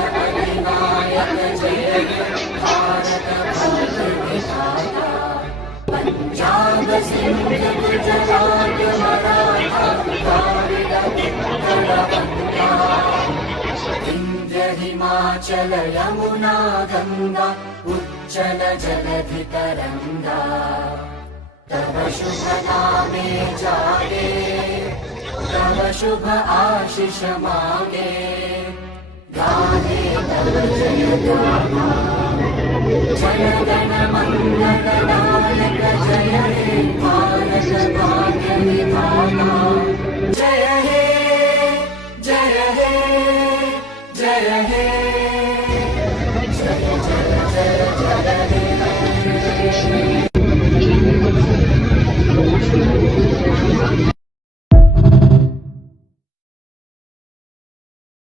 अधिनायक जय भारत भाग्य विधाता पंजाब सिंध गुजरात मराठा द्राविड उत्कल बंगा विंध्य हिमाचल यमुना गंगा उच्चल जलधि तरंगा तव शुभ नामे जागे तव शुभ आशीष मांगे गाहे तव जय गाथा जय गण मंगल नायक जय हे भारत भाग्य विधाता जय